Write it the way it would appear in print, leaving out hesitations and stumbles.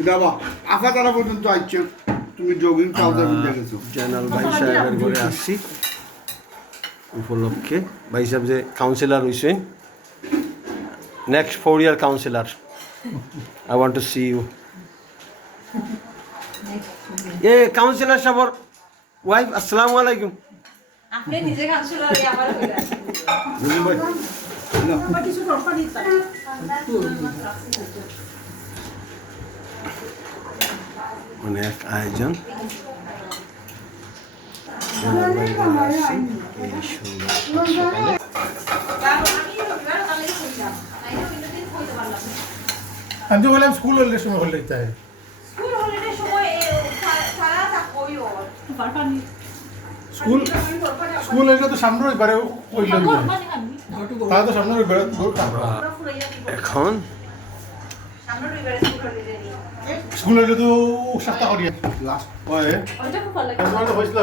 বাবা আফা তারা পর্যন্ত আসছে তুমি জগিং ট্রাউজার পরে গেছো জয়নাল ভাই সাহেবের ঘরে আসছি উপলক্ষে ভাই সাহেব যে কাউন্সিলর হয়েছেন next 4 year councillor I want to see you a councillor সাহেবর ওয়াইফ আসসালামু আলাইকুম আপনি নিজে কাউন্সিলর আমার হইলা বুঝলি ভাই অনেক আয়োজন জয়নাল ভাই ঘরে আসছি এই সুন্দর সকালে আমি তো বললাম স্কুল হলে সময় হলে চাই স্কুল স্কুল হলে তো সামনে এবারে কইল তারা তো সামনে এবারে এখন স্কুল হলে তো 7টা করি লাস্ট ওই ওইটা খুব ভালো লাগে তোমার তো হইছিল